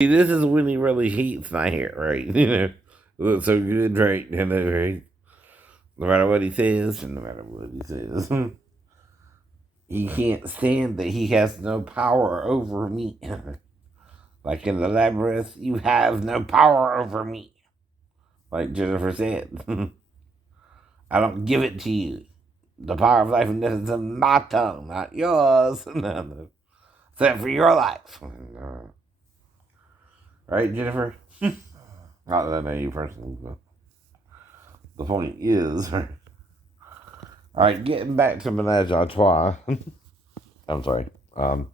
See, this is when he really hates my hair, right? It looks so good, right? Right? No matter what he says, and no matter what he says, he can't stand that he has no power over me. Like in the labyrinth, you have no power over me. Like Jennifer said, I don't give it to you. The power of life and death is in my tongue, not yours. No. Except for your life. Right, Jennifer? Not that I know you personally, but the point is, right? All right, getting back to menage a trois. I'm sorry. And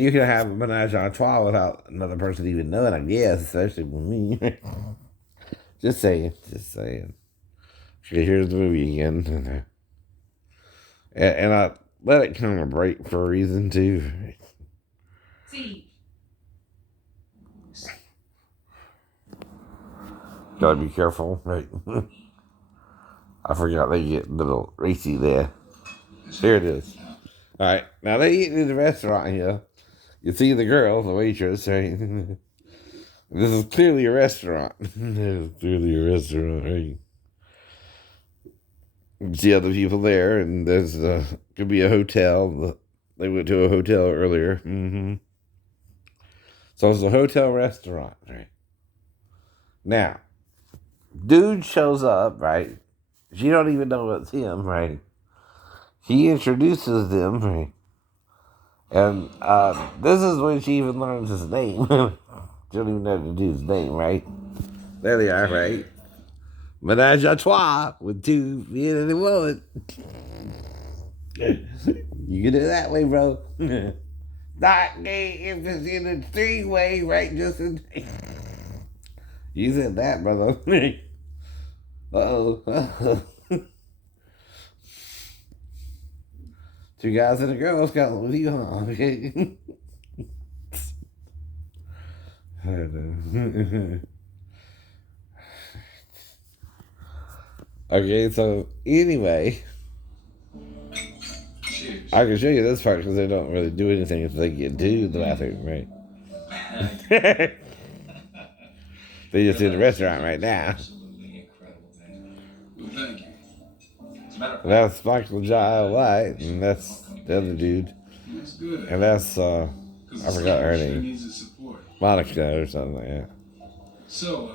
you can have a menage a trois without another person even knowing, I guess, especially with me. Just saying, just saying. Okay, here's the movie again. And I let it kind of break for a reason, too. See. Gotta be careful, right? I forgot they get a little racy there. Here it is. All right, now they eat in the restaurant here. You see the girl, the waitress, right? This is clearly a restaurant. This is clearly a restaurant, right? You see other people there, and there's could be a hotel. They went to a hotel earlier. So it's a hotel restaurant, right? Now, dude shows up, right? She don't even know it's him, right? He introduces them, right? And this is when she even learns his name. She don't even know the dude's name, right? There they are, right? Menage a trois with two men and a woman. You can do it that way, bro. Not gay if it's in a three-way, right? Just in... You said that, brother. Uh-oh. Two guys and a girl got with you, huh? Okay. I don't know. Okay, so anyway, I can show you this part because they don't really do anything if they get to the bathroom, right? They just in the restaurant right now. Thank you. That's Michael Jai White, and that's the other dude. That's good. And that's I forgot her name. Monica or something like that. So,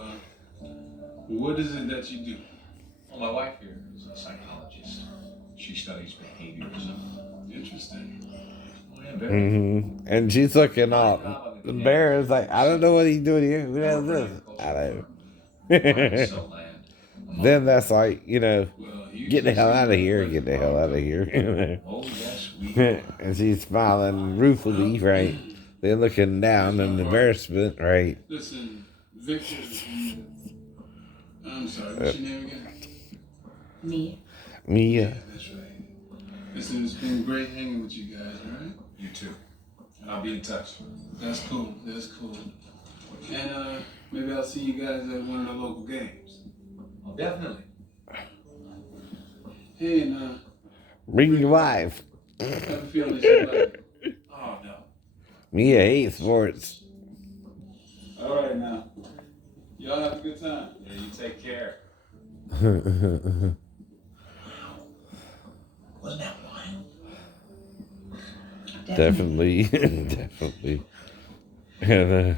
what is it that you do? Well, my wife here is a psychologist. She studies behaviorism. Interesting. And she's looking all embarrassed, like, I don't know what he's doing here. Who does this? I don't know. Then that's like, get the hell out of here, get the hell out of here. And she's smiling ruefully, right? They're looking down in embarrassment, right? Listen, Victor. I'm sorry, what's your name again? Mia. Mia. Yeah, that's right. Listen, it's been great hanging with you guys, all right? You too. I'll be in touch. That's cool. That's cool. And maybe I'll see you guys at one of the local games. Oh, definitely. Hey, and bring your wife. I have a feeling she like. Oh no. Mia hates sports. All right now. Y'all have a good time. Yeah, you take care. Wasn't that wild? Definitely. Definitely. And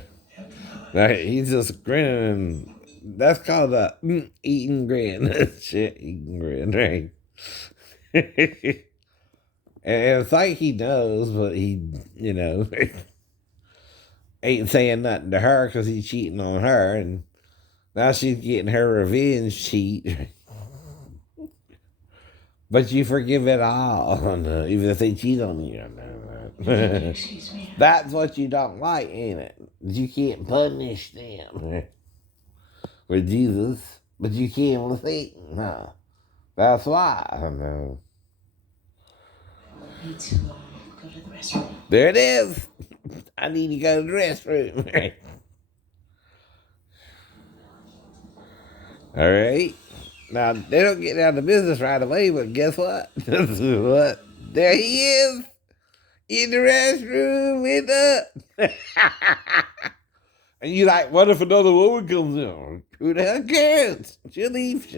he's just grinning. That's called a eating grin. Shit, eating grin, right? And it's like he knows, but he, ain't saying nothing to her because he's cheating on her, and now she's getting her revenge cheat. But you forgive it all, even if they cheat on you. That's what you don't like, ain't it? You can't punish them with Jesus, but you can with Satan. Huh? That's why. I need to go to the restroom. There it is. I need to go to the restroom. All right. Now, they don't get down to business right away, but guess what? What? There he is. in the restroom with up. And you like, what if another woman comes in? Who the hell cares? She'll leave.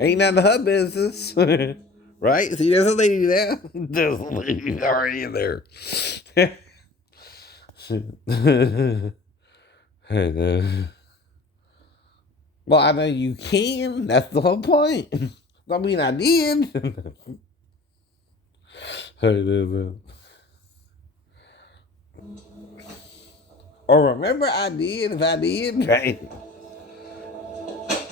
Ain't none of her business. Right? See, there's a lady there. There's a lady already in there. Well, I know you can. That's the whole point. I mean, I did. Or remember, I did. If I did, right?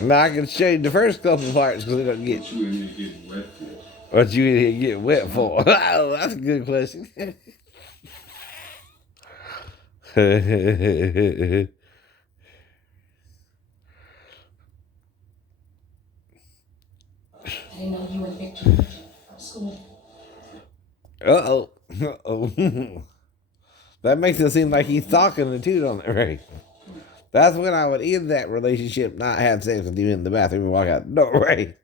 Now I can show you the first couple parts because it don't get. What you in here getting wet for? What you in here getting wet for? Oh, that's a good question. I didn't know you were Victor from school. Uh-oh. Uh-oh. That makes it seem like he's talking the two, don't it, right? That's when I would end that relationship, not have sex with you in the bathroom and walk out the door, right?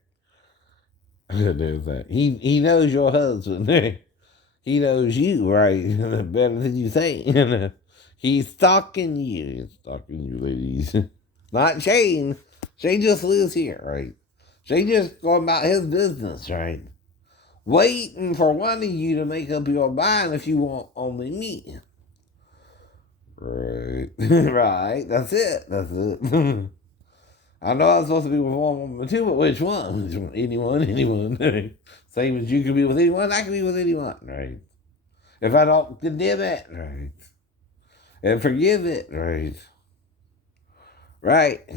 He knows your husband. He knows you, right? Better than you think. He's stalking you. He's stalking you, ladies. Not Shane. Shane just lives here, right? Shane just going about his business, right? Waiting for one of you to make up your mind if you want only me. Right. Right. That's it. I know I'm supposed to be with one woman too, but which one? Anyone. Same as you can be with anyone, I can be with anyone, right? If I don't condemn it, right? And forgive it, right? Right.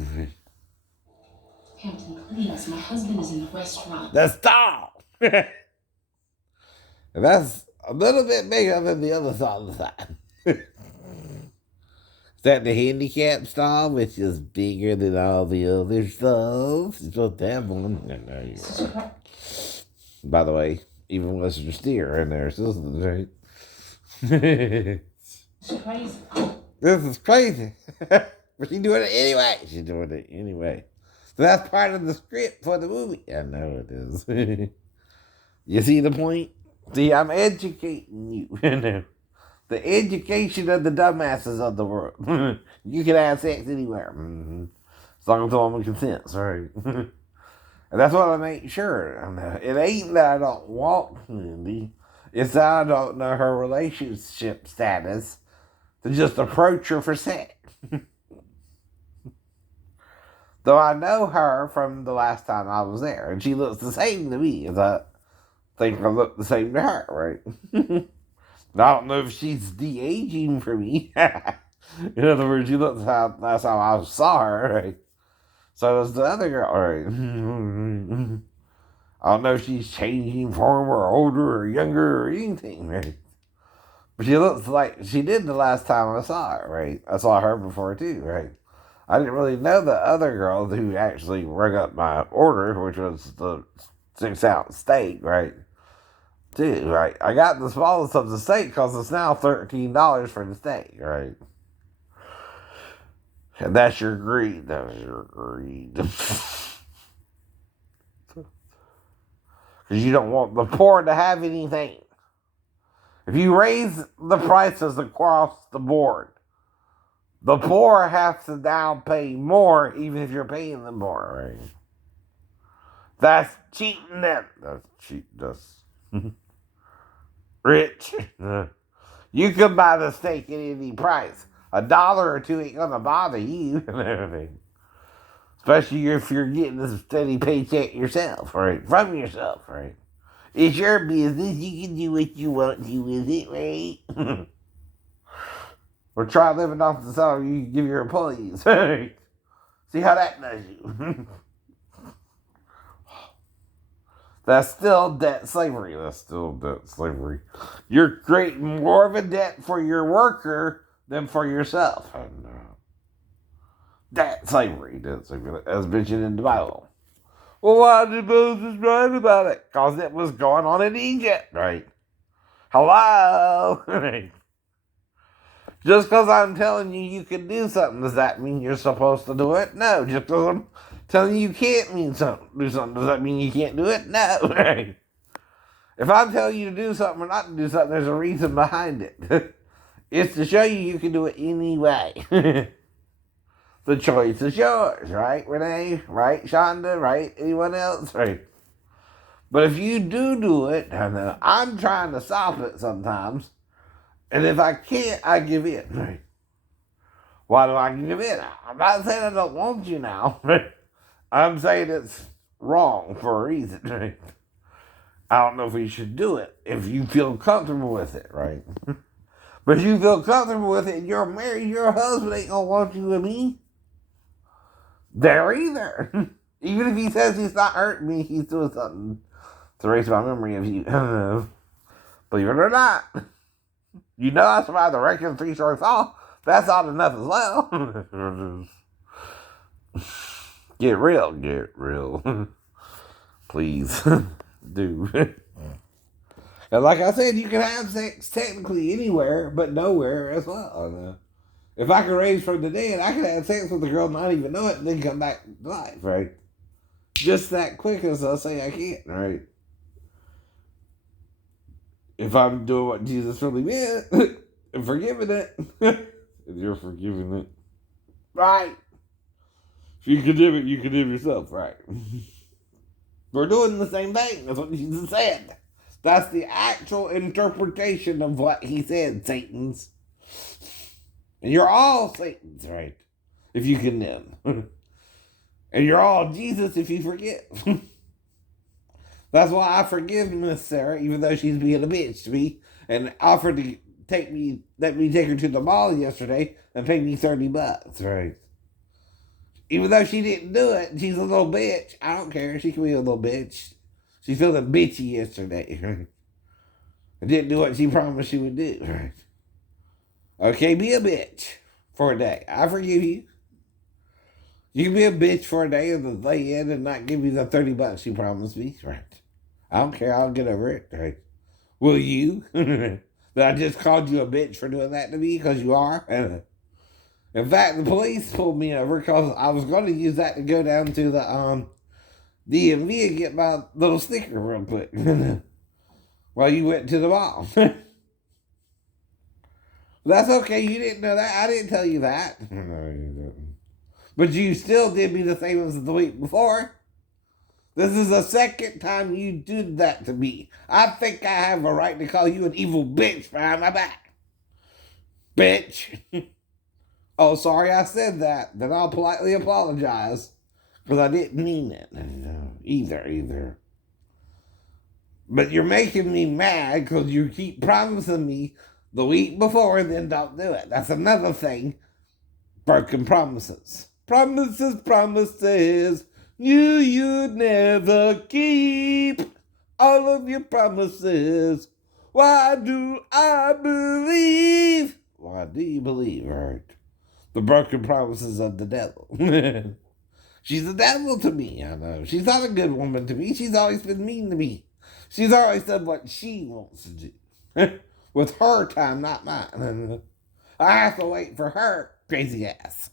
Hampton, please. My husband is in the restaurant. That's stall. And that's a little bit bigger than the other side of the side. Is that the handicap stall, which is bigger than all the other stalls? You're supposed to have one. No, you're right. By the way, even Western Steer in their systems, right? It's crazy. This is crazy. But she's doing it anyway. So that's part of the script for the movie. I know it is. You see the point? See, I'm educating you. The education of the dumbasses of the world. You can have sex anywhere. As long as the woman consents, right? And that's what I make sure. It ain't that I don't want Cindy. It's that I don't know her relationship status to just approach her for sex. Though I know her from the last time I was there, and she looks the same to me as I think I look the same to her, right? I don't know if she's de-aging for me. In other words, she looked how last time I saw her, right? So does the other girl, right? I don't know if she's changing form or older or younger or anything, right? But she looks like she did the last time I saw her, right? I saw her before too, right? I didn't really know the other girl who actually rung up my order, which was the 6-ounce steak, right? Too, right? I got the smallest of the steak because it's now $13 for the steak, right? And that's your greed. That's your greed. Because you don't want the poor to have anything. If you raise the prices across the board, the poor have to now pay more, even if you're paying them more, right? That's cheating them. That's cheap. That's rich. You can buy the steak at any price. $1 or $2 ain't gonna bother you. Especially if you're getting a steady paycheck yourself, right? From yourself, right? It's your business. You can do what you want to with it, right? Or try living off the salary you give your employees. See how that does you. That's still debt slavery. You're creating more of a debt for your worker than for yourself. And, debt slavery, as mentioned in the Bible. Well, why did Moses write about it? Because it was going on in Egypt, right? Hello? Just because I'm telling you you can do something, does that mean you're supposed to do it? No. Just because I'm telling you can't do something, does that mean you can't do it? No. If I tell you to do something or not to do something, there's a reason behind it. It's to show you can do it anyway. The choice is yours, right, Renee? Right, Shonda? Right, anyone else? Right. But if you do it, and I'm trying to stop it sometimes, and if I can't, I give in. Right. Why do I give in? I'm not saying I don't want you now. Right. I'm saying it's wrong for a reason. Right. I don't know if you should do it if you feel comfortable with it, right? But if you feel comfortable with it and you're married, your husband ain't gonna want you and me there either. Even if he says he's not hurting me, he's doing something to erase my memory of you. Believe it or not. You know I survived the wreck of the 3-story fall. That's not enough as well. Get real. Please. Do. And like I said, you can have sex technically anywhere, but nowhere as well. If I could raise from the dead, I could have sex with a girl and not even know it and then come back to life, right? Just that quick as I'll say I can't, right? If I'm doing what Jesus really meant and forgiving it, if you're forgiving it, right? If you condemn it, you condemn yourself, right? We're doing the same thing. That's what Jesus said. That's the actual interpretation of what he said, Satan's. And you're all Satan's, right? If you condemn. And you're all Jesus if you forgive. That's why I forgive Miss Sarah, even though she's being a bitch to me, and offered to let me take her to the mall yesterday and pay me $30, right? Even though she didn't do it, she's a little bitch. I don't care. She can be a little bitch. She feeling bitchy yesterday, right? I didn't do what she promised she would do, right? Okay, be a bitch for a day. I forgive you. You can be a bitch for a day and lay in and not give me the $30 you promised me, right? I don't care. I'll get over it, right? Will you? That I just called you a bitch for doing that to me because you are. In fact, the police pulled me over because I was going to use that to go down to the DMV and get my little sticker real quick while you went to the mall. That's okay. You didn't know that. I didn't tell you that. No, you didn't. But you still did me the same as the week before. This is the second time you did that to me. I think I have a right to call you an evil bitch behind my back. Bitch. Oh, sorry I said that. Then I'll politely apologize. Because I didn't mean it. Either. But you're making me mad because you keep promising me the week before and then don't do it. That's another thing. Broken promises. Promises. You'd never keep all of your promises. Why do I believe? Why do you believe, right? The broken promises of the devil. She's the devil to me, I know. She's not a good woman to me. She's always been mean to me. She's always done what she wants to do. With her time, not mine. I have to wait for her crazy ass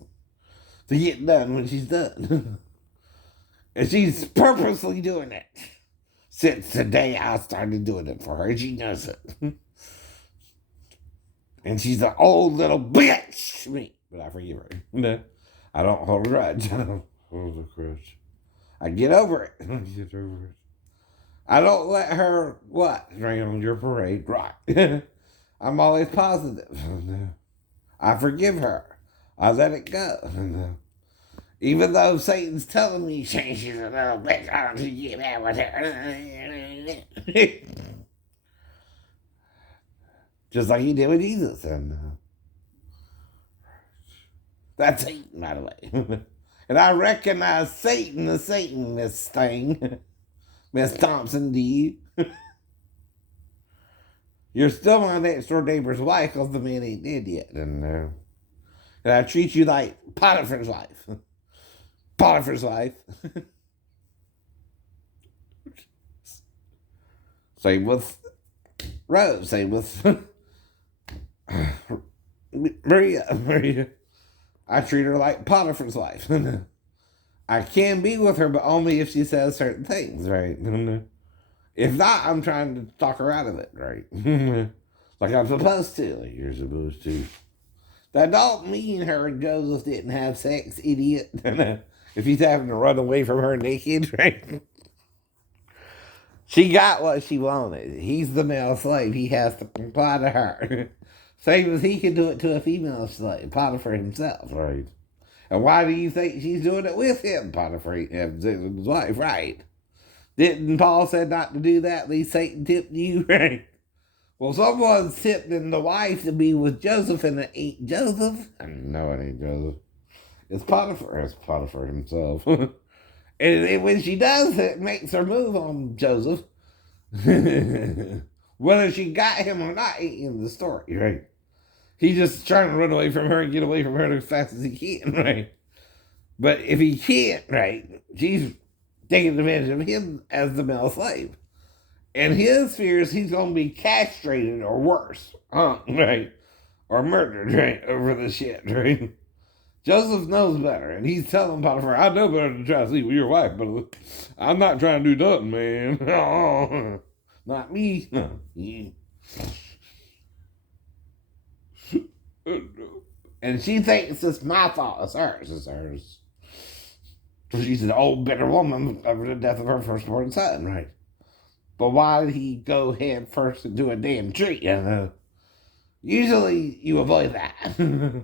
to get done when she's done. And she's purposely doing it since the day I started doing it for her. She knows it. And she's an old little bitch to me. But I forgive her. No, I don't hold a grudge. I don't hold a grudge. I get over it. I don't let her, rain on your parade. Right. I'm always positive. I forgive her. I let it go. Even though Satan's telling me she's a little bitch, I don't think you get mad with her. Just like he did with Jesus. And that's Satan, by the way. And I recognize Satan, the Satanist thing. Miss Thompson, do you? You're still my next door neighbor's wife because the man ain't dead yet. And I treat you like Potiphar's wife. Potiphar's wife. Same with Rose. Same with Maria. I treat her like Potiphar's wife. I can be with her, but only if she says certain things, right? If not, I'm trying to talk her out of it, right? Like I'm supposed to. Like you're supposed to. That don't mean her and Joseph didn't have sex, idiot. If he's having to run away from her naked, right? She got what she wanted. He's the male slave. He has to comply to her. Same as he can do it to a female slave, Potiphar himself, right? And why do you think she's doing it with him, Potiphar, his wife, right? Didn't Paul said not to do that? At least Satan tipped you, right? Well, someone's tipping the wife to be with Joseph, and it ain't Joseph. I know it ain't Joseph. It's Potiphar. It's Potiphar himself. And when she does it, makes her move on Joseph. Whether she got him or not ain't in the story, right? He's just trying to run away from her and get away from her as fast as he can, right? But if he can't, right, she's taking advantage of him as the male slave. And his fear is he's going to be castrated or worse, right? Or murdered, right, over the shit, right? Joseph knows better, and he's telling Potiphar, I know better than to try to sleep with your wife, but I'm not trying to do nothing, man. Oh, not me. No. And she thinks it's my fault. It's hers. It's hers. She's an old, bitter woman over the death of her firstborn son, right? But why did he go head first into a damn tree? Usually you avoid that.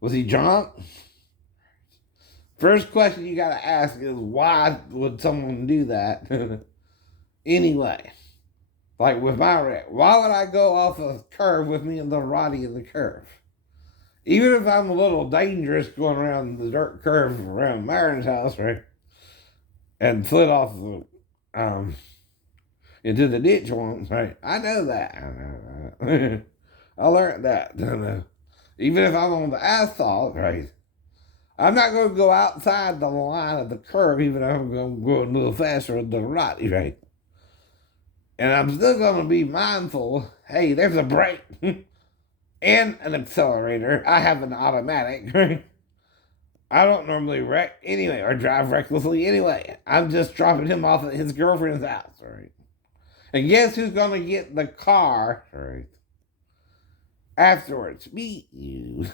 Was he drunk? First question you gotta ask is why would someone do that? Anyway, like with my wreck, why would I go off a curve with me and the Roddy in the curve? Even if I'm a little dangerous going around the dirt curve around Myron's house, right? And slid off the, into the ditch once, right? I know that. I learned that. Even if I'm on the asphalt, right? I'm not going to go outside the line of the curve, even if I'm going to go a little faster than the Roddy, right? And I'm still going to be mindful. Hey, there's a brake and an accelerator. I have an automatic, right? I don't normally wreck anyway or drive recklessly anyway. I'm just dropping him off at his girlfriend's house, right? And guess who's going to get the car, right? Afterwards, me, you.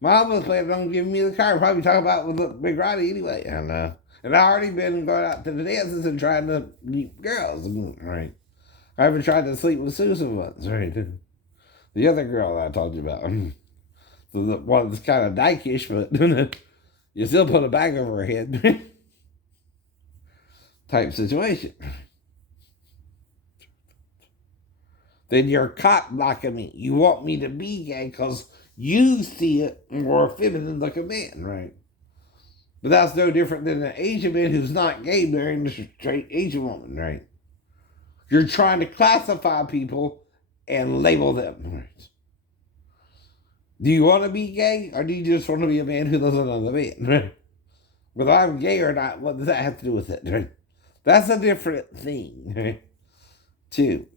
Mom was planning on giving me the car. Probably talk about with the Big Roddy anyway. And I already been going out to the dances and trying to meet girls, right? I even tried to sleep with Susan once, right? The other girl that I told you about. So the one that's kind of dykish, but you still put a bag over her head. Type situation. Then you're cock blocking me. You want me to be gay because you see it more feminine like a man, right? But that's no different than an Asian man who's not gay marrying a straight Asian woman, right? You're trying to classify people and label them, right? Do you want to be gay or do you just want to be a man who loves another man, right? Whether I'm gay or not, what does that have to do with it, right? That's a different thing, right? Too.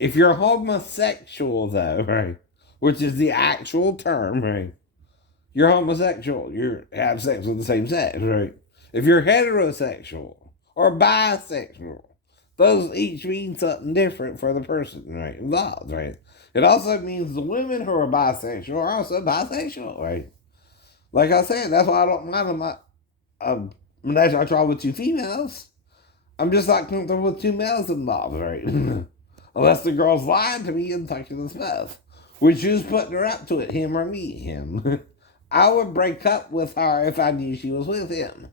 If you're homosexual, though, right, which is the actual term, right, you're homosexual. You have sex with the same sex, right? If you're heterosexual or bisexual, those each mean something different for the person, right, involved, right? It also means the women who are bisexual are also bisexual, right? Like I said, that's why I don't mind them. Unless I try with two females. I'm just not comfortable with two males involved, right? Unless the girl's lying to me and touching the stuff. Which who's putting her up to it, him or me? Him. I would break up with her if I knew she was with him.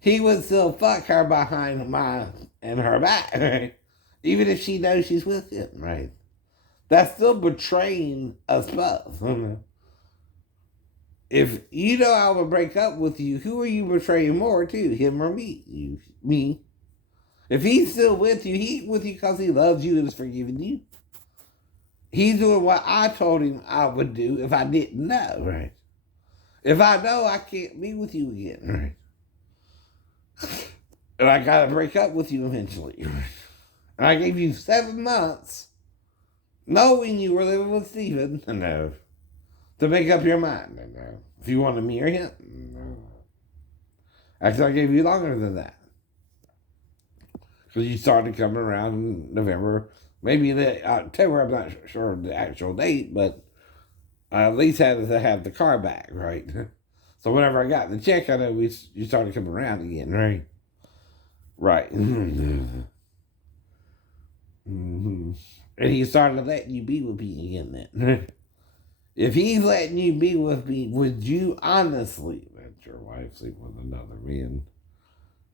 He would still fuck her behind my and her back, right? Even if she knows she's with him, right? That's still betraying us both. If you know I would break up with you, who are you betraying more to, him or me? Me. If he's still with you, he's with you because he loves you and is forgiving you. He's doing what I told him I would do if I didn't know, right? If I know, I can't be with you again, right? And I gotta break up with you eventually. Right? And I gave you 7 months, knowing you were living with Steven, no, to make up your mind, no. If you want to marry him, no. Actually, I gave you longer than that. Because you started coming around in November, maybe the October. I'm not sure of the actual date, but I at least had to have the car back, right? So whenever I got the check, I know you started coming around again, right? Right. Mm-hmm. And he started letting you be with me again then. If he's letting you be with me, would you honestly let your wife sleep with another man?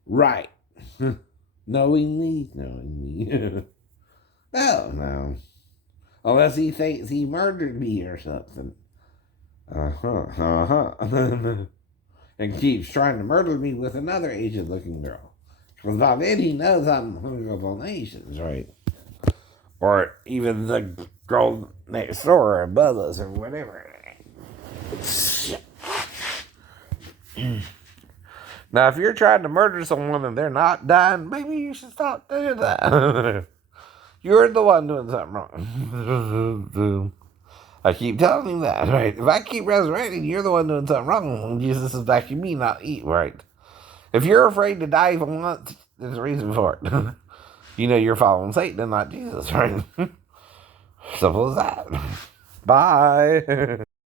Right. Knowingly. Oh, no. Unless he thinks he murdered me or something. And keeps trying to murder me with another Asian looking girl. Because by then he knows I'm hung up on Asians, right? Or even the girl next door or above us or whatever. Now, if you're trying to murder someone and they're not dying, maybe you should stop doing that. You're the one doing something wrong. I keep telling you that, right? If I keep resurrecting, you're the one doing something wrong. Jesus is backing me, not eat, right? If you're afraid to die even once, there's a reason for it. You know you're following Satan and not Jesus, right? Simple as that. Bye.